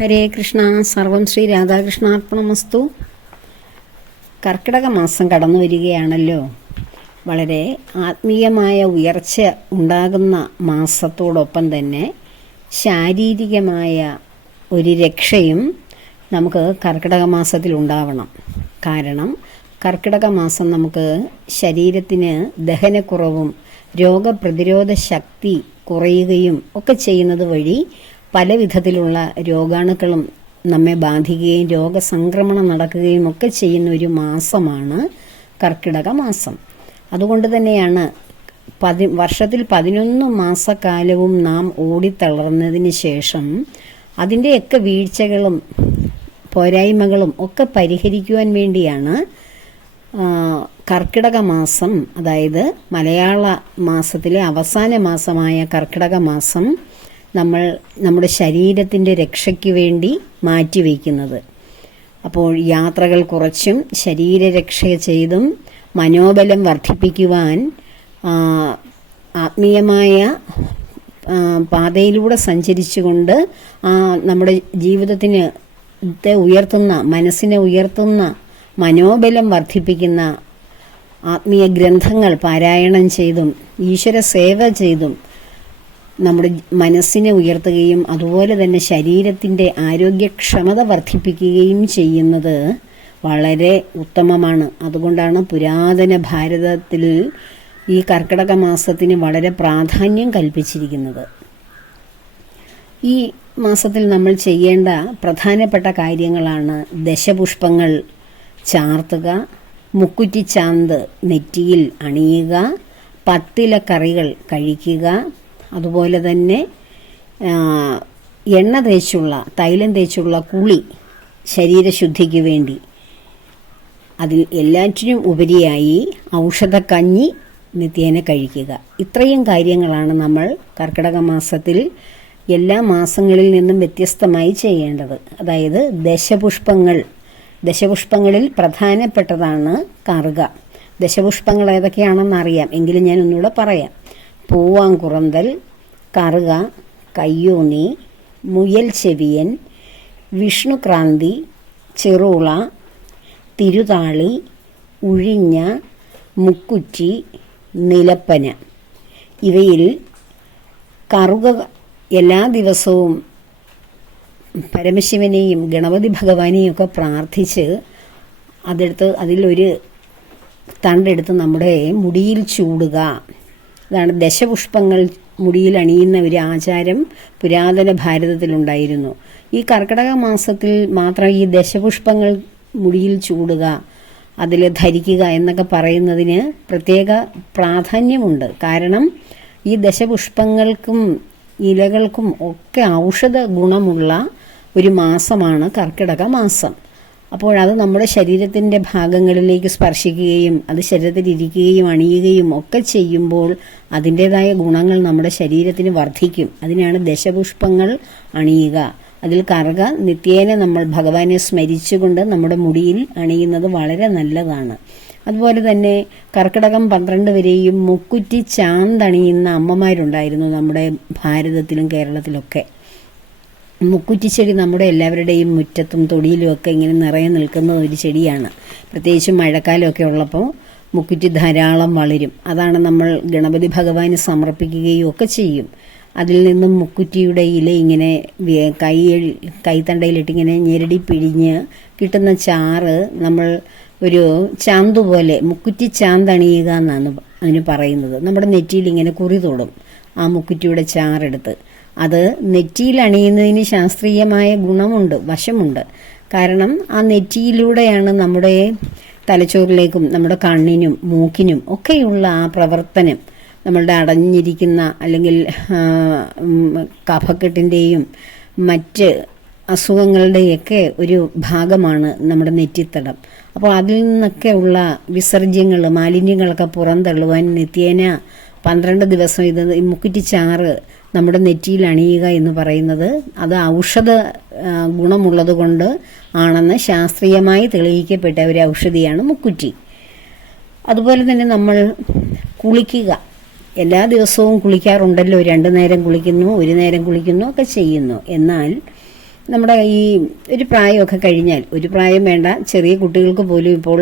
ഹരേ കൃഷ്ണ. സർവം ശ്രീ രാധാകൃഷ്ണാർപ്പണമസ്തു. കർക്കിടക മാസം കടന്നു വരികയാണല്ലോ. വളരെ ആത്മീയമായ ഉയർച്ച ഉണ്ടാകുന്ന മാസത്തോടൊപ്പം തന്നെ ശാരീരികമായ ഒരു രക്ഷയും നമുക്ക് കർക്കിടക മാസത്തിൽ ഉണ്ടാവണം. കാരണം കർക്കിടക മാസം നമുക്ക് ശരീരത്തിന് ദഹനക്കുറവും രോഗപ്രതിരോധ ശക്തി കുറയുകയും ഒക്കെ ചെയ്യുന്നത് വഴി പല വിധത്തിലുള്ള രോഗാണുക്കളും നമ്മെ ബാധിക്കുകയും രോഗസംക്രമണം നടക്കുകയും ഒക്കെ ചെയ്യുന്ന ഒരു മാസമാണ് കർക്കിടക മാസം. അതുകൊണ്ട് തന്നെയാണ് വർഷത്തിൽ 11 മാസക്കാലവും നാം ഓടിത്തളർന്നതിന് ശേഷം അതിൻ്റെയൊക്കെ വീഴ്ചകളും പോരായ്മകളും ഒക്കെ പരിഹരിക്കുവാൻ വേണ്ടിയാണ് കർക്കിടക മാസം, അതായത് മലയാള മാസത്തിലെ അവസാന മാസമായ കർക്കിടക മാസം നമ്മൾ നമ്മുടെ ശരീരത്തിൻ്റെ രക്ഷയ്ക്ക് വേണ്ടി മാറ്റിവെക്കുന്നത്. അപ്പോൾ യാത്രകൾ കുറച്ചും ശരീരരക്ഷ ചെയ്തും മനോബലം വർദ്ധിപ്പിക്കുവാൻ ആത്മീയമായ പാതയിലൂടെ സഞ്ചരിച്ചുകൊണ്ട് നമ്മുടെ ജീവിതത്തിന് ഉയർത്തുന്ന, മനസ്സിനെ ഉയർത്തുന്ന, മനോബലം വർദ്ധിപ്പിക്കുന്ന ആത്മീയ ഗ്രന്ഥങ്ങൾ പാരായണം ചെയ്തും ഈശ്വര സേവ ചെയ്തും നമ്മുടെ മനസ്സിനെ ഉയർത്തുകയും അതുപോലെ തന്നെ ശരീരത്തിൻ്റെ ആരോഗ്യക്ഷമത വർദ്ധിപ്പിക്കുകയും ചെയ്യുന്നത് വളരെ ഉത്തമമാണ്. അതുകൊണ്ടാണ് പുരാതന ഭാരതത്തിൽ ഈ കർക്കിടക മാസത്തിന് വളരെ പ്രാധാന്യം കൽപ്പിച്ചിരിക്കുന്നത്. ഈ മാസത്തിൽ നമ്മൾ ചെയ്യേണ്ട പ്രധാനപ്പെട്ട കാര്യങ്ങളാണ്: ദശപുഷ്പങ്ങൾ ചാർത്തുക, മുക്കുറ്റിച്ചാന്ത് നെറ്റിയിൽ അണിയുക, പത്തിലക്കറികൾ കഴിക്കുക, അതുപോലെ തന്നെ എണ്ണ തേച്ചുള്ള, തൈലം തേച്ചുള്ള കുളി ശരീരശുദ്ധിക്ക് വേണ്ടി. അതിൽ എല്ലാറ്റിനും ഉപരിയായി ഔഷധക്കഞ്ഞി നിത്യേന കഴിക്കുക. ഇത്രയും കാര്യങ്ങളാണ് നമ്മൾ കർക്കിടക മാസത്തിൽ എല്ലാ മാസങ്ങളിൽ നിന്നും വ്യത്യസ്തമായി ചെയ്യേണ്ടത്. അതായത് ദശപുഷ്പങ്ങളിൽ പ്രധാനപ്പെട്ടതാണ് കറുക. ദശപുഷ്പങ്ങൾ ഏതൊക്കെയാണെന്ന് അറിയാം, എങ്കിലും ഞാൻ ഒന്നുകൂടെ പറയാം. പൂവാങ്കുറന്തൽ, കറുക, കയ്യോന്നി, മുയൽ ചെവിയൻ, വിഷ്ണുക്രാന്തി, ചെറുള, തിരുതാളി, ഉഴിഞ്ഞ, മുക്കുറ്റി, നിലപ്പന. ഇവയിൽ കറുക എല്ലാ ദിവസവും പരമശിവനെയും ഗണപതി ഭഗവാനെയും ഒക്കെ പ്രാർത്ഥിച്ച് അതിലൊരു തണ്ടെടുത്ത് നമ്മുടെ മുടിയിൽ ചൂടുക. അതാണ് ദശപുഷ്പങ്ങൾ മുടിയിൽ അണിയുന്ന ഒരു ആചാരം പുരാതന ഭാരതത്തിലുണ്ടായിരുന്നു. ഈ കർക്കിടക മാസത്തിൽ മാത്രം ഈ ദശപുഷ്പങ്ങൾ മുടിയിൽ ചൂടുക, അതിൽ ധരിക്കുക എന്നൊക്കെ പറയുന്നതിന് പ്രത്യേക പ്രാധാന്യമുണ്ട്. കാരണം ഈ ദശപുഷ്പങ്ങൾക്കും ഇലകൾക്കും ഒക്കെ ഔഷധ ഗുണമുള്ള ഒരു മാസമാണ് കർക്കിടക മാസം. അപ്പോൾ അത് നമ്മുടെ ശരീരത്തിൻ്റെ ഭാഗങ്ങളിലേക്ക് സ്പർശിക്കുകയും അത് ശരീരത്തിൽ ഇരിക്കുകയും അണിയുകയും ഒക്കെ ചെയ്യുമ്പോൾ അതിൻ്റേതായ ഗുണങ്ങൾ നമ്മുടെ ശരീരത്തിന് വർദ്ധിക്കും. അതിനാണ് ദശപുഷ്പങ്ങൾ അണിയുക. അതിൽ കറുക നിത്യേന നമ്മൾ ഭഗവാനെ സ്മരിച്ചുകൊണ്ട് നമ്മുടെ മുടിയിൽ അണിയുന്നത് വളരെ നല്ലതാണ്. അതുപോലെ തന്നെ കർക്കിടകം 12 വരെയും മുക്കുറ്റി ചാന്തണിയുന്ന അമ്മമാരുണ്ടായിരുന്നു നമ്മുടെ ഭാരതത്തിലും കേരളത്തിലൊക്കെ. മുക്കുറ്റിച്ചെടി നമ്മുടെ എല്ലാവരുടെയും മുറ്റത്തും തൊടിയിലും ഒക്കെ ഇങ്ങനെ നിറയെ നിൽക്കുന്ന ഒരു ചെടിയാണ്. പ്രത്യേകിച്ചും മഴക്കാലമൊക്കെ ഉള്ളപ്പോൾ മുക്കുറ്റി ധാരാളം വളരും. അതാണ് നമ്മൾ ഗണപതി ഭഗവാന് സമർപ്പിക്കുകയും ഒക്കെ ചെയ്യും. അതിൽ നിന്നും മുക്കുറ്റിയുടെ ഇല ഇങ്ങനെ കൈത്തണ്ടയിലിട്ടിങ്ങനെ ഞെരടി പിഴിഞ്ഞ് കിട്ടുന്ന ചാറ് നമ്മൾ ഒരു ചാന്തുപോലെ മുക്കുറ്റി ചാന്തണിയുക എന്നാണ് അതിന് പറയുന്നത്. നമ്മുടെ നെറ്റിയിൽ ഇങ്ങനെ കുറി തൊടും ആ മുക്കുറ്റിയുടെ ചാറെടുത്ത്. അത് നെറ്റിയിൽ അണിയുന്നതിന് ശാസ്ത്രീയമായ ഗുണമുണ്ട്, വശമുണ്ട്. കാരണം ആ നെറ്റിയിലൂടെയാണ് നമ്മുടെ തലച്ചോറിലേക്കും നമ്മുടെ കണ്ണിനും മൂക്കിനും ഒക്കെയുള്ള ആ പ്രവർത്തനം, നമ്മളുടെ അടഞ്ഞിരിക്കുന്ന അല്ലെങ്കിൽ കഫക്കെട്ടിൻ്റെയും മറ്റ് അസുഖങ്ങളുടെയൊക്കെ ഒരു ഭാഗമാണ് നമ്മുടെ നെറ്റിത്തടം. അപ്പോൾ അതിൽ നിന്നൊക്കെ ഉള്ള വിസർജ്യങ്ങൾ, മാലിന്യങ്ങളൊക്കെ പുറന്തള്ളുവാൻ നിത്യേന 12 ദിവസം ഇത് മുക്കുറ്റിച്ചാറ് നമ്മുടെ നെറ്റിയിൽ അണിയുക എന്ന് പറയുന്നത് അത് ഔഷധ ഗുണമുള്ളത് കൊണ്ട് ആണെന്ന് ശാസ്ത്രീയമായി തെളിയിക്കപ്പെട്ട ഒരു ഔഷധിയാണ് മുക്കുറ്റി. അതുപോലെ തന്നെ നമ്മൾ കുളിക്കുക. എല്ലാ ദിവസവും കുളിക്കാറുണ്ടല്ലോ. 2 നേരം കുളിക്കുന്നു, 1 നേരം കുളിക്കുന്നു ഒക്കെ ചെയ്യുന്നു. എന്നാൽ നമ്മുടെ ഈ ഒരു പ്രായമൊക്കെ കഴിഞ്ഞാൽ, ഒരു പ്രായം വേണ്ട, ചെറിയ കുട്ടികൾക്ക് പോലും ഇപ്പോൾ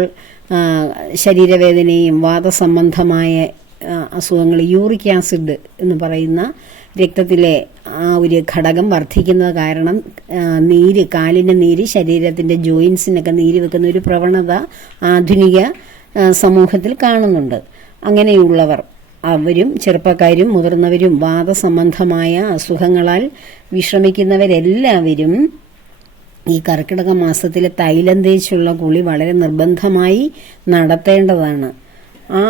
ശരീരവേദനയും വാതസംബന്ധമായ അസുഖങ്ങൾ, യൂറിക് ആസിഡ് എന്ന് പറയുന്ന രക്തത്തിലെ ആ ഒരു ഘടകം വർദ്ധിക്കുന്നത് കാരണം നീര്, കാലിൻ്റെ നീര്, ശരീരത്തിൻ്റെ ജോയിൻസിനൊക്കെ നീര് വെക്കുന്ന ഒരു പ്രവണത ആധുനിക സമൂഹത്തിൽ കാണുന്നുണ്ട്. അങ്ങനെയുള്ളവർ, അവരും ചെറുപ്പക്കാരും മുതിർന്നവരും വാതസംബന്ധമായ അസുഖങ്ങളാൽ വിശ്രമിക്കുന്നവരെല്ലാവരും ഈ കർക്കിടക മാസത്തിലെ തൈലം തേച്ചുള്ള കുളി വളരെ നിർബന്ധമായി നടത്തേണ്ടതാണ്. ആ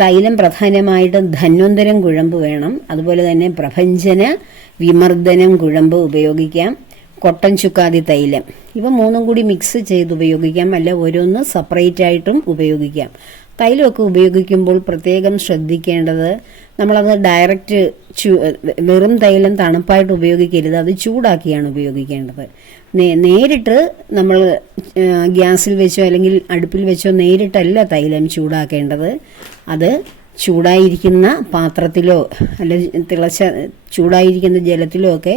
തൈലം പ്രധാനമായിട്ടും ധന്വന്തരം കുഴമ്പ് വേണം. അതുപോലെ തന്നെ പ്രഭഞ്ജന വിമർദ്ദനം കുഴമ്പ് ഉപയോഗിക്കാം. കൊട്ടൻ ചുക്കാതി തൈലം, ഇവ മൂന്നും കൂടി മിക്സ് ചെയ്ത് ഉപയോഗിക്കാം, അല്ല ഓരോന്ന് സെപ്പറേറ്റ് ആയിട്ടും ഉപയോഗിക്കാം. തൈലമൊക്കെ ഉപയോഗിക്കുമ്പോൾ പ്രത്യേകം ശ്രദ്ധിക്കേണ്ടത്, നമ്മളത് ഡയറക്റ്റ് വെറും തൈലം തണുപ്പായിട്ട് ഉപയോഗിക്കരുത്, അത് ചൂടാക്കിയാണ് ഉപയോഗിക്കേണ്ടത്. നേരിട്ട് നമ്മൾ ഗ്യാസിൽ വെച്ചോ അല്ലെങ്കിൽ അടുപ്പിൽ വെച്ചോ നേരിട്ടല്ല തൈലം ചൂടാക്കേണ്ടത്. അത് ചൂടായിരിക്കുന്ന പാത്രത്തിലോ അല്ല ചൂടായിരിക്കുന്ന ജലത്തിലോ ഒക്കെ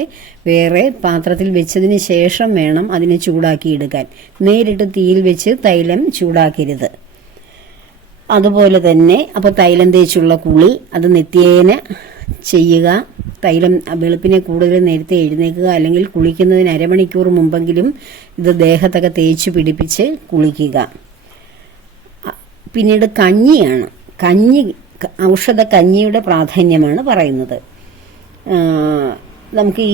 വേറെ പാത്രത്തിൽ വെച്ചതിന് ശേഷം വേണം അതിനെ ചൂടാക്കിയെടുക്കാൻ. നേരിട്ട് തീയിൽ വെച്ച് തൈലം ചൂടാക്കരുത്. അതുപോലെ തന്നെ അപ്പോൾ തൈലം തേച്ചുള്ള കുളി അത് നിത്യേന ചെയ്യുക. തൈലം വെളുപ്പിനെ കൂടുതൽ നേരത്തെ എഴുന്നേൽക്കുക, അല്ലെങ്കിൽ കുളിക്കുന്നതിന് അരമണിക്കൂർ മുമ്പെങ്കിലും ഇത് ദേഹത്തൊക്കെ തേച്ച് പിടിപ്പിച്ച് കുളിക്കുക. പിന്നീട് കഞ്ഞിയാണ്. ഔഷധ കഞ്ഞിയുടെ പ്രാധാന്യമാണ് പറയുന്നത്. നമുക്ക്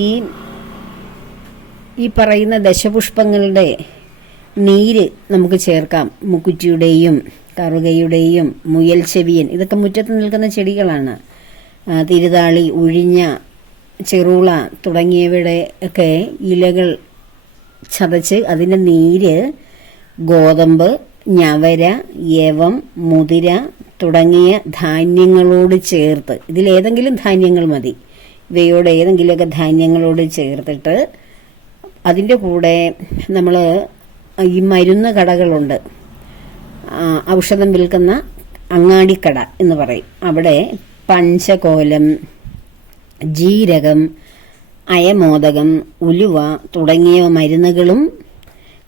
ഈ പറയുന്ന ദശപുഷ്പങ്ങളുടെ നീര് നമുക്ക് ചേർക്കാം. മുക്കുറ്റിയുടെയും കറുകയുടെയും മുയൽ ചെവിയൻ, ഇതൊക്കെ മുറ്റത്ത് നിൽക്കുന്ന ചെടികളാണ്. തിരുതാളി, ഉഴിഞ്ഞ, ചെറുള തുടങ്ങിയവയുടെ ഒക്കെ ഇലകൾ ചതച്ച് അതിൻ്റെ നീര് ഗോതമ്പ്, ഞവര, യവം, മുതിര തുടങ്ങിയ ധാന്യങ്ങളോട് ചേർത്ത്, ഇതിലേതെങ്കിലും ധാന്യങ്ങൾ മതി, ഇവയോട് ഏതെങ്കിലുമൊക്കെ ധാന്യങ്ങളോട് ചേർത്തിട്ട് അതിൻ്റെ കൂടെ നമ്മൾ ഈ മരുന്ന് കടകളുണ്ട്, ഔഷധം വിൽക്കുന്ന അങ്ങാടിക്കട എന്ന് പറയും, അവിടെ പഞ്ചകോലം, ജീരകം, അയമോദകം, ഉലുവ തുടങ്ങിയ മരുന്നുകളും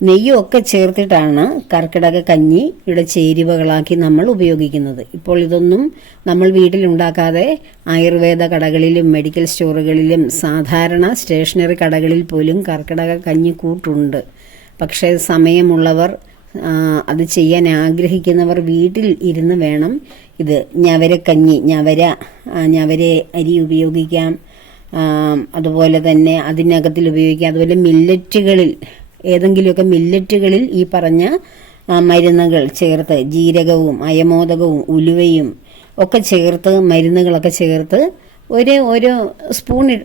നെയ്യും ഒക്കെ ചേർത്തിട്ടാണ് കർക്കിടക കഞ്ഞിയുടെ ചേരുവകളാക്കി നമ്മൾ ഉപയോഗിക്കുന്നത്. ഇപ്പോൾ ഇതൊന്നും നമ്മൾ വീട്ടിലുണ്ടാക്കാതെ ആയുർവേദ കടകളിലും മെഡിക്കൽ സ്റ്റോറുകളിലും സാധാരണ സ്റ്റേഷനറി കടകളിൽ പോലും കർക്കിടക കഞ്ഞിക്കൂട്ടുണ്ട്. പക്ഷേ സമയമുള്ളവർ, അത് ചെയ്യാൻ ആഗ്രഹിക്കുന്നവർ വീട്ടിൽ ഇരുന്ന് വേണം ഇത്. ഞവരക്കഞ്ഞി, ഞവര അരി ഉപയോഗിക്കാം, അതുപോലെ തന്നെ അതിനകത്തിൽ ഉപയോഗിക്കാം. അതുപോലെ മില്ലറ്റുകളിൽ, ഏതെങ്കിലുമൊക്കെ മില്ലറ്റുകളിൽ ഈ പറഞ്ഞ മരുന്നുകൾ ചേർത്ത്, ജീരകവും അയമോദകവും ഉലുവയും ഒക്കെ ചേർത്ത്, മരുന്നുകളൊക്കെ ചേർത്ത്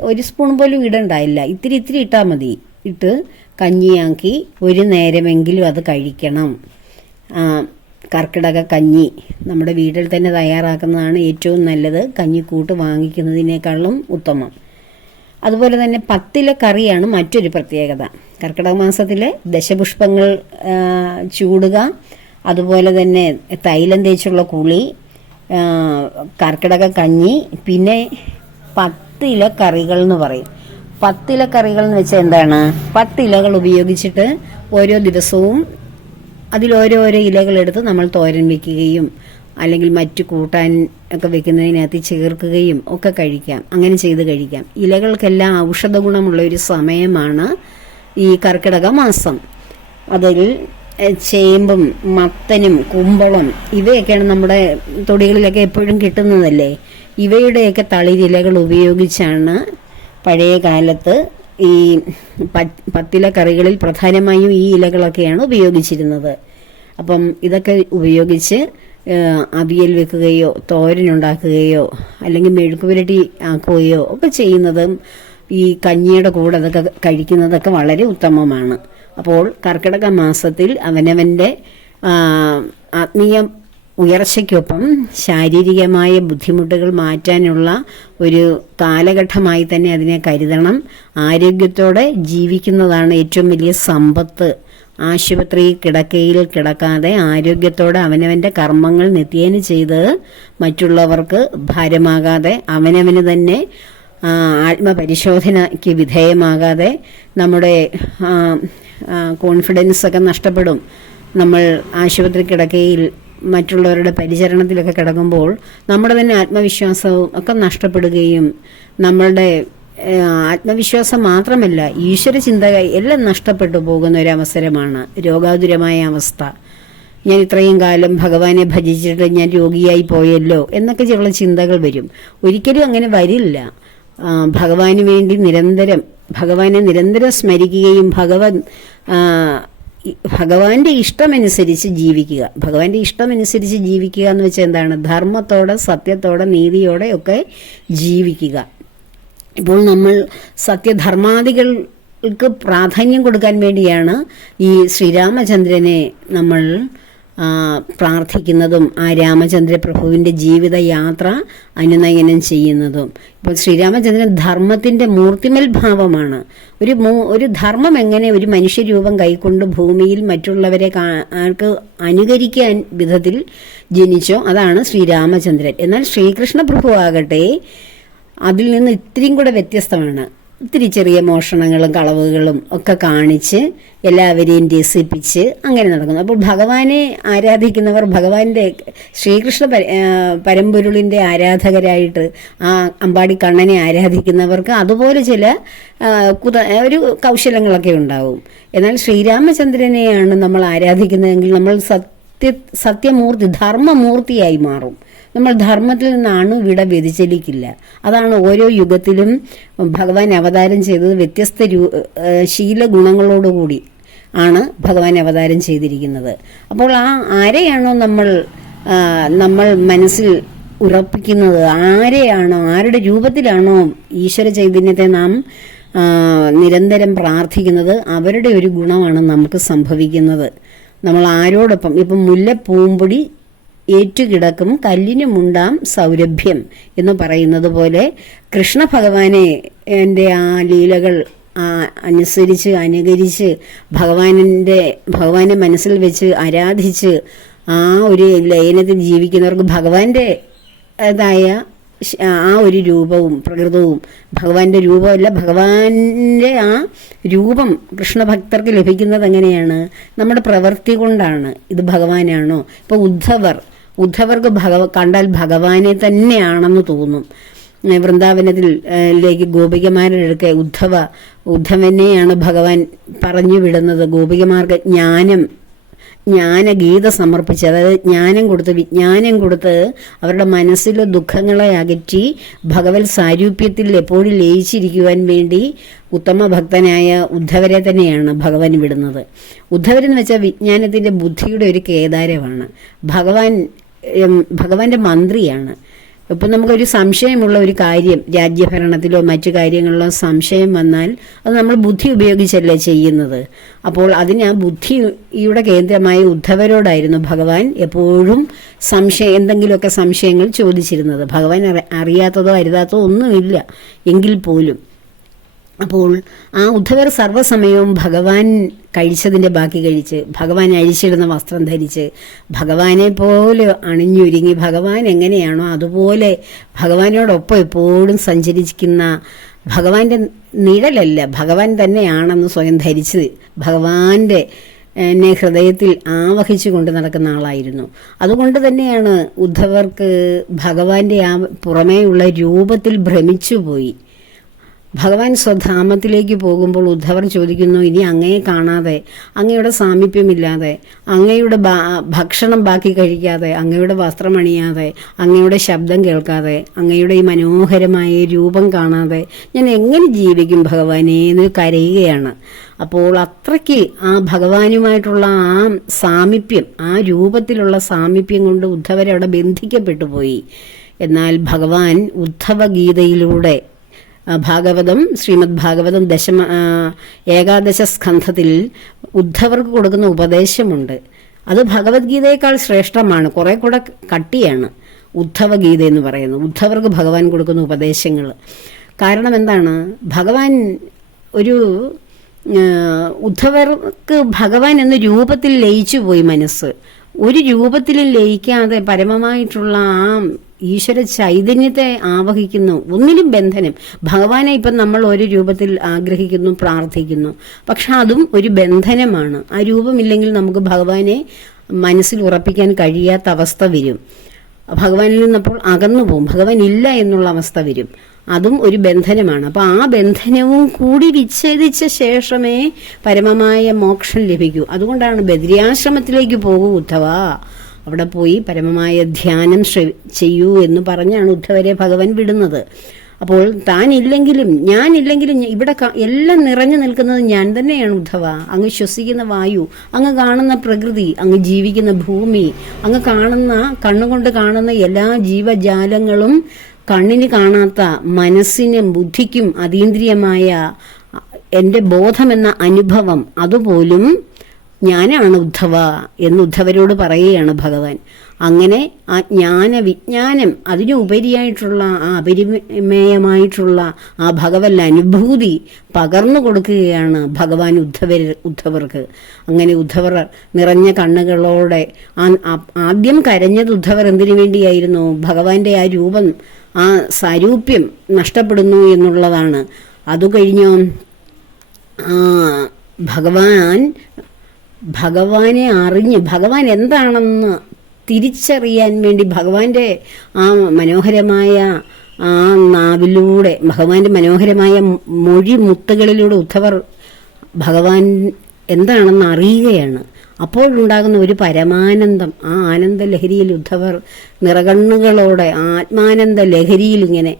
ഒരു സ്പൂൺ പോലും ഇടണ്ടായില്ല, ഇത്തിരി ഇട്ടാൽ മതി, ഇട്ട് കഞ്ഞിയാക്കി ഒരു നേരമെങ്കിലും അത് കഴിക്കണം. കർക്കിടക കഞ്ഞി നമ്മുടെ വീട്ടിൽ തന്നെ തയ്യാറാക്കുന്നതാണ് ഏറ്റവും നല്ലത്, കഞ്ഞിക്കൂട്ട് വാങ്ങിക്കുന്നതിനേക്കാളും ഉത്തമം. അതുപോലെ തന്നെ പത്തില കറിയാണ് മറ്റൊരു പ്രത്യേകത. കർക്കിടക മാസത്തിലെ ദശപുഷ്പങ്ങൾ ചൂടുക, അതുപോലെ തന്നെ തൈലം തേച്ചുള്ള കുളി, കർക്കിടക കഞ്ഞി, പിന്നെ പത്തില കറികൾ എന്ന് പറയും. പത്തില കറികൾ എന്ന് വെച്ചാൽ എന്താണ്? 10 ഇലകൾ ഉപയോഗിച്ചിട്ട് ഓരോ ദിവസവും അതിലോരോരോ ഇലകളെടുത്ത് നമ്മൾ തോരൻ വെക്കുകയും അല്ലെങ്കിൽ മറ്റു കൂട്ടാൻ ഒക്കെ വെക്കുന്നതിനകത്ത് ചേർക്കുകയും ഒക്കെ കഴിക്കാം. അങ്ങനെ ചെയ്ത് കഴിക്കാം. ഇലകൾക്കെല്ലാം ഔഷധ ഗുണമുള്ള ഒരു സമയമാണ് ഈ കർക്കിടക മാസം. അതിൽ ചേമ്പും മത്തനും കുമ്പളം ഇവയൊക്കെയാണ് നമ്മുടെ തൊടികളിലൊക്കെ എപ്പോഴും കിട്ടുന്നതല്ലേ. ഇവയുടെയൊക്കെ തളിരിലകൾ ഉപയോഗിച്ചാണ് പഴയ കാലത്ത് ഈ പത്തില കറികളിൽ പ്രധാനമായും ഈ ഇലകളൊക്കെയാണ് ഉപയോഗിച്ചിരുന്നത്. അപ്പം ഇതൊക്കെ ഉപയോഗിച്ച് അവിയൽ വെക്കുകയോ തോരനുണ്ടാക്കുകയോ അല്ലെങ്കിൽ മെഴുക്കുപുരട്ടി ആക്കുകയോ ഒക്കെ ചെയ്യുന്നതും ഈ കഞ്ഞിയുടെ കൂടെ അതൊക്കെ കഴിക്കുന്നതൊക്കെ വളരെ ഉത്തമമാണ്. അപ്പോൾ കർക്കിടക മാസത്തിൽ അവനവൻ്റെ ആത്മീയ ഉയർച്ചയ്ക്കൊപ്പം ശാരീരികമായ ബുദ്ധിമുട്ടുകൾ മാറ്റാനുള്ള ഒരു കാലഘട്ടമായി തന്നെ അതിനെ കരുതണം. ആരോഗ്യത്തോടെ ജീവിക്കുന്നതാണ് ഏറ്റവും വലിയ സമ്പത്ത്. ആശുപത്രി കിടക്കയിൽ കിടക്കാതെ ആരോഗ്യത്തോടെ അവനവൻ്റെ കർമ്മങ്ങൾ നിത്യേന ചെയ്ത് മറ്റുള്ളവർക്ക് ഭാരമാകാതെ അവനവന് തന്നെ ആത്മപരിശോധനയ്ക്ക് വിധേയമാകാതെ നമ്മുടെ കോൺഫിഡൻസ് ഒക്കെ നഷ്ടപ്പെടും. നമ്മൾ ആശുപത്രി കിടക്കയിൽ മറ്റുള്ളവരുടെ പരിചരണത്തിലൊക്കെ കിടക്കുമ്പോൾ നമ്മുടെ തന്നെ ആത്മവിശ്വാസവും ഒക്കെ നഷ്ടപ്പെടുകയും നമ്മളുടെ ആത്മവിശ്വാസം മാത്രമല്ല ഈശ്വര ചിന്ത എല്ലാം നഷ്ടപ്പെട്ടു പോകുന്ന ഒരവസരമാണ് രോഗാതുരമായ അവസ്ഥ. ഞാൻ ഇത്രയും കാലം ഭഗവാനെ ഭജിച്ചിട്ട് ഞാൻ രോഗിയായി പോയല്ലോ എന്നൊക്കെ ചില ചിന്തകൾ വരും. ഒരിക്കലും അങ്ങനെ വരില്ല. ഭഗവാന് വേണ്ടി ഭഗവാനെ നിരന്തരം സ്മരിക്കുകയും ഭഗവാന്റെ ഇഷ്ടമനുസരിച്ച് ജീവിക്കുക. ഭഗവാന്റെ ഇഷ്ടമനുസരിച്ച് ജീവിക്കുക എന്ന് വെച്ചാൽ എന്താണ്? ധർമ്മത്തോടെ, സത്യത്തോടെ, നീതിയോടെ ഒക്കെ ജീവിക്കുക. ഇപ്പോൾ നമ്മൾ സത്യധർമാദികൾക്ക് പ്രാധാന്യം കൊടുക്കാൻ വേണ്ടിയാണ് ഈ ശ്രീരാമചന്ദ്രനെ നമ്മൾ പ്രാർത്ഥിക്കുന്നതും ആ രാമചന്ദ്ര പ്രഭുവിൻ്റെ ജീവിതയാത്ര അനുനയനം ചെയ്യുന്നതും. ഇപ്പോൾ ശ്രീരാമചന്ദ്രൻ ധർമ്മത്തിൻ്റെ മൂർത്തിമൽ ഭാവമാണ്. ഒരു ധർമ്മം എങ്ങനെ ഒരു മനുഷ്യരൂപം കൈക്കൊണ്ട് ഭൂമിയിൽ മറ്റുള്ളവരെ ആൾക്ക് അനുകരിക്കാൻ വിധത്തിൽ ജനിച്ചോ അതാണ് ശ്രീരാമചന്ദ്രൻ. എന്നാൽ ശ്രീകൃഷ്ണ പ്രഭു ആകട്ടെ അതിൽ നിന്ന് ഇത്തിരിയും കൂടെ വ്യത്യസ്തമാണ്. ഇത്തിരി ചെറിയ മോഷണങ്ങളും കളവുകളും ഒക്കെ കാണിച്ച് എല്ലാവരെയും രസിപ്പിച്ച് അങ്ങനെ നടക്കുന്നു. അപ്പോൾ ഭഗവാനെ ആരാധിക്കുന്നവർ, ഭഗവാന്റെ ശ്രീകൃഷ്ണ പരമ്പൊരുളിൻ്റെ ആരാധകരായിട്ട് ആ അമ്പാടി കണ്ണനെ ആരാധിക്കുന്നവർക്ക് അതുപോലെ ചില ഒരു കൗശലങ്ങളൊക്കെ ഉണ്ടാവും. എന്നാൽ ശ്രീരാമചന്ദ്രനെയാണ് നമ്മൾ ആരാധിക്കുന്നതെങ്കിൽ നമ്മൾ സത്യമൂർത്തി, ധർമ്മമൂർത്തിയായി മാറും. നമ്മൾ ധർമ്മത്തിൽ നിന്നാണ് ഇവിടെ വ്യതിചലിക്കില്ല. അതാണ് ഓരോ യുഗത്തിലും ഭഗവാൻ അവതാരം ചെയ്തത്. വ്യത്യസ്ത ശീലഗുണങ്ങളോടുകൂടി ആണ് ഭഗവാൻ അവതാരം ചെയ്തിരിക്കുന്നത്. അപ്പോൾ ആരെയാണോ നമ്മൾ മനസ്സിൽ ഉറപ്പിക്കുന്നത്, ആരുടെ രൂപത്തിലാണോ ഈശ്വര ചൈതന്യത്തെ നാം നിരന്തരം പ്രാർത്ഥിക്കുന്നത്, അവരുടെ ഒരു ഗുണമാണ് നമുക്ക് സംഭവിക്കുന്നത്. നമ്മൾ ആരോടൊപ്പം ഇപ്പം മുല്ലപ്പൂമ്പൊടി ഏറ്റുകിടക്കും കല്ലിനുമുണ്ടാം സൗരഭ്യം എന്ന് പറയുന്നത് പോലെ കൃഷ്ണ ഭഗവാനെ എൻ്റെ ആ ലീലകൾ അനുകരിച്ച് ഭഗവാനെ മനസ്സിൽ വെച്ച് ആരാധിച്ച് ആ ഒരു ലയനത്തിൽ ജീവിക്കുന്നവർക്ക് ഭഗവാന്റേതായ ആ ഒരു രൂപവും പ്രകൃതവും, ഭഗവാന്റെ രൂപമല്ല, ഭഗവാന്റെ ആ രൂപം കൃഷ്ണഭക്തർക്ക് ലഭിക്കുന്നത് എങ്ങനെയാണ്? നമ്മുടെ പ്രവൃത്തി കൊണ്ടാണ്. ഇത് ഭഗവാനാണോ? ഇപ്പോൾ ഉദ്ധവർക്ക് കണ്ടാൽ ഭഗവാനെ തന്നെയാണെന്ന് തോന്നും. വൃന്ദാവനത്തിലേക്ക് ഗോപികമാരുടെ അടുക്കെ ഉദ്ധവനെയാണ് ഭഗവാൻ പറഞ്ഞു വിടുന്നത്. ഗോപികമാർക്ക് ജ്ഞാനഗീത സമർപ്പിച്ച്, അതായത് വിജ്ഞാനം കൊടുത്ത് അവരുടെ മനസ്സിലെ ദുഃഖങ്ങളെ അകറ്റി ഭഗവത് സാരൂപ്യത്തിൽ എപ്പോഴും ലയിച്ചിരിക്കുവാൻ വേണ്ടി ഉത്തമ ഭക്തനായ ഉദ്ധവരെ തന്നെയാണ് ഭഗവാൻ വിടുന്നത്. ഉദ്ധവരെന്ന് വെച്ചാൽ വിജ്ഞാനത്തിൻ്റെ ബുദ്ധിയുടെ ഒരു കേദാരമാണ്. ഭഗവാന്റെ മന്ത്രിയാണ്. ഇപ്പം നമുക്കൊരു സംശയമുള്ള ഒരു കാര്യം, രാജ്യഭരണത്തിലോ മറ്റു കാര്യങ്ങളിലോ സംശയം വന്നാൽ അത് നമ്മൾ ബുദ്ധി ഉപയോഗിച്ചല്ലേ ചെയ്യുന്നത്. അപ്പോൾ അതിന് ബുദ്ധിയുടെ കേന്ദ്രമായ ഉദ്ധവരോടായിരുന്നു ഭഗവാൻ എപ്പോഴും എന്തെങ്കിലുമൊക്കെ സംശയങ്ങൾ ചോദിച്ചിരുന്നത്. ഭഗവാൻ അറിയാത്തതോ അരുതാത്തതോ ഒന്നുമില്ല എങ്കിൽ പോലും. അപ്പോൾ ആ ഉദ്ധവർ സർവ്വസമയവും ഭഗവാൻ കഴിച്ചതിൻ്റെ ബാക്കി കഴിച്ച്, ഭഗവാൻ അഴിച്ചിടുന്ന വസ്ത്രം ധരിച്ച്, ഭഗവാനെ പോലെ അണിഞ്ഞൊരുങ്ങി, ഭഗവാൻ എങ്ങനെയാണോ അതുപോലെ ഭഗവാനോടൊപ്പം എപ്പോഴും സഞ്ചരിക്കുന്ന, ഭഗവാന്റെ നിഴലല്ല ഭഗവാൻ തന്നെയാണെന്ന് സ്വയം ധരിച്ച് ഭഗവാന്റെ എന്നെ ഹൃദയത്തിൽ ആവഹിച്ചു കൊണ്ട് നടക്കുന്ന ആളായിരുന്നു. അതുകൊണ്ട് തന്നെയാണ് ഉദ്ധവർക്ക് ഭഗവാന്റെ ആ പുറമേയുള്ള രൂപത്തിൽ ഭ്രമിച്ചുപോയി. ഭഗവാൻ സ്വധാമത്തിലേക്ക് പോകുമ്പോൾ ഉദ്ധവർ ചോദിക്കുന്നു, ഇനി അങ്ങയെ കാണാതെ, അങ്ങയുടെ സാമീപ്യമില്ലാതെ, അങ്ങയുടെ ഭക്ഷണം ബാക്കി കഴിക്കാതെ, അങ്ങയുടെ വസ്ത്രമണിയാതെ, അങ്ങയുടെ ശബ്ദം കേൾക്കാതെ, അങ്ങയുടെ ഈ മനോഹരമായ രൂപം കാണാതെ ഞാൻ എങ്ങനെ ജീവിക്കും ഭഗവാനെ എന്ന് കരയുകയാണ്. അപ്പോൾ അത്രയ്ക്ക് ആ ഭഗവാനുമായിട്ടുള്ള ആ സാമീപ്യം, ആ രൂപത്തിലുള്ള സാമീപ്യം കൊണ്ട് ഉദ്ധവരെ അവിടെ ബന്ധിക്കപ്പെട്ടു പോയി. എന്നാൽ ഭഗവാൻ ഉദ്ധവഗീതയിലൂടെ ശ്രീമദ് ഭാഗവതം ഏകാദശ സ്കന്ധത്തിൽ ഉദ്ധവർക്ക് കൊടുക്കുന്ന ഉപദേശമുണ്ട്. അത് ഭഗവത്ഗീതയേക്കാൾ ശ്രേഷ്ഠമാണ്, കുറെ കൂടെ കട്ടിയാണ് ഉദ്ധവഗീത എന്ന് പറയുന്നത്. ഉദ്ധവർക്ക് ഭഗവാൻ കൊടുക്കുന്ന ഉപദേശങ്ങൾ. കാരണം എന്താണ്? ഭഗവാൻ ഉദ്ധവർക്ക് ഭഗവാൻ എന്ന രൂപത്തിൽ ലയിച്ചു പോയി മനസ്സ്. ഒരു രൂപത്തിലും ലയിക്കാതെ പരമമായിട്ടുള്ള ആ ഈശ്വര ചൈതന്യത്തെ ആവഹിക്കുന്നു. ഒന്നിലും ബന്ധനം. ഭഗവാനെ ഇപ്പം നമ്മൾ ഒരു രൂപത്തിൽ ആഗ്രഹിക്കുന്നു, പ്രാർത്ഥിക്കുന്നു, പക്ഷെ അതും ഒരു ബന്ധനമാണ്. ആ രൂപമില്ലെങ്കിൽ നമുക്ക് ഭഗവാനെ മനസ്സിൽ ഉറപ്പിക്കാൻ കഴിയാത്ത അവസ്ഥ വരും. ഭഗവാനിൽ നിന്നപ്പോൾ അകന്നു പോകും, ഭഗവാൻ ഇല്ല എന്നുള്ള അവസ്ഥ വരും. അതും ഒരു ബന്ധനമാണ്. അപ്പം ആ ബന്ധനവും കൂടി വിച്ഛേദിച്ച ശേഷമേ പരമമായ മോക്ഷം ലഭിക്കൂ. അതുകൊണ്ടാണ് ബദ്രിയാശ്രമത്തിലേക്ക് പോകൂ ഉദ്ധവ, അവിടെ പോയി പരമമായ ധ്യാനം ചെയ്യൂ എന്ന് പറഞ്ഞാണ് ഉദ്ധവരെ ഭഗവാൻ വിടുന്നത്. അപ്പോൾ താനില്ലെങ്കിലും ഞാനില്ലെങ്കിലും ഇവിടെ എല്ലാം നിറഞ്ഞു നിൽക്കുന്നത് ഞാൻ തന്നെയാണ് ഉദ്ധവ. അങ്ങ് ശ്വസിക്കുന്ന വായു, അങ്ങ് കാണുന്ന പ്രകൃതി, അങ്ങ് ജീവിക്കുന്ന ഭൂമി, അങ്ങ് കാണുന്ന കണ്ണുകൊണ്ട് കാണുന്ന എല്ലാ ജീവജാലങ്ങളും കണ്ണിന് കാണാത്ത മനസ്സിനും ബുദ്ധിക്കും അതീന്ദ്രിയമായ എൻ്റെ ബോധമെന്ന അനുഭവം അതുപോലും ഞാനാണ് ഉദ്ധവ എന്ന് ഉദ്ധവരോട് പറയുകയാണ് ഭഗവാൻ. അങ്ങനെ ആ വിജ്ഞാനം അതിനുപരിയായിട്ടുള്ള ആ അപരിമേയമായിട്ടുള്ള ആ ഭഗവത് അനുഭൂതി പകർന്നു കൊടുക്കുകയാണ് ഭഗവാൻ ഉദ്ധവർക്ക്. അങ്ങനെ ഉദ്ധവർ നിറഞ്ഞ കണ്ണുകളോടെ ആദ്യം കരഞ്ഞത് ഉദ്ധവർ എന്തിനു വേണ്ടിയായിരുന്നു? ഭഗവാന്റെ ആ രൂപം, ആ സാരൂപ്യം നഷ്ടപ്പെടുന്നു എന്നുള്ളതാണ്. അതു കഴിഞ്ഞോ ഭഗവാനെ അറിഞ്ഞ് ഭഗവാൻ എന്താണെന്ന് തിരിച്ചറിയാൻ വേണ്ടി ഭഗവാന്റെ ആ മനോഹരമായ ആ നാവിലൂടെ, ഭഗവാന്റെ മനോഹരമായ മൊഴി മുത്തുകളിലൂടെ ഉദ്ധവർ ഭഗവാൻ എന്താണെന്ന് അറിയുകയാണ്. അപ്പോഴുണ്ടാകുന്ന ഒരു പരമാനന്ദം, ആ ആനന്ദ ലഹരിയിൽ ഉദ്ധവർ നിറകണ്ണുകളോടെ ആത്മാനന്ദ ലഹരിയിൽ ഇങ്ങനെ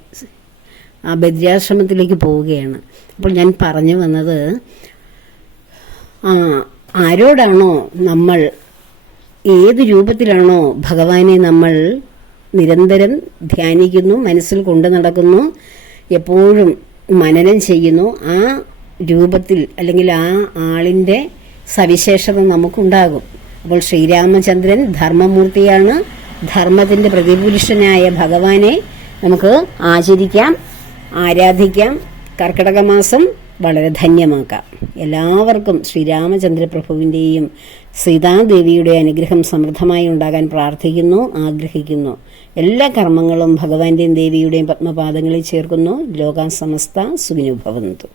ആ ബദ്രിയാശ്രമത്തിലേക്ക് പോവുകയാണ്. അപ്പോൾ ഞാൻ പറഞ്ഞു വന്നത്, ആരോടാണോ നമ്മൾ, ഏത് രൂപത്തിലാണോ ഭഗവാനെ നമ്മൾ നിരന്തരം ധ്യാനിക്കുന്നു, മനസ്സിൽ കൊണ്ടു നടക്കുന്നു, എപ്പോഴും മനനം ചെയ്യുന്നു, ആ രൂപത്തിൽ അല്ലെങ്കിൽ ആ ആളിൻ്റെ സവിശേഷത നമുക്കുണ്ടാകും. അപ്പോൾ ശ്രീരാമചന്ദ്രൻ ധർമ്മമൂർത്തിയാണ്. ധർമ്മത്തിൻ്റെ പ്രതിപുരുഷനായ ഭഗവാനെ നമുക്ക് ആചരിക്കാം, ആരാധിക്കാം. കർക്കിടക മാസം വളരെ ധന്യമാക്കാം. എല്ലാവർക്കും ശ്രീരാമചന്ദ്ര പ്രഭുവിൻ്റെയും സീതാദേവിയുടെ അനുഗ്രഹം സമൃദ്ധമായി ഉണ്ടാകാൻ പ്രാർത്ഥിക്കുന്നു, ആഗ്രഹിക്കുന്നു. എല്ലാ കർമ്മങ്ങളും ഭഗവാന്റെയും ദേവിയുടെയും പത്മപാദങ്ങളിൽ ചേർക്കുന്നു. ലോകാ സമസ്ത സുഖിനോ ഭവന്തു.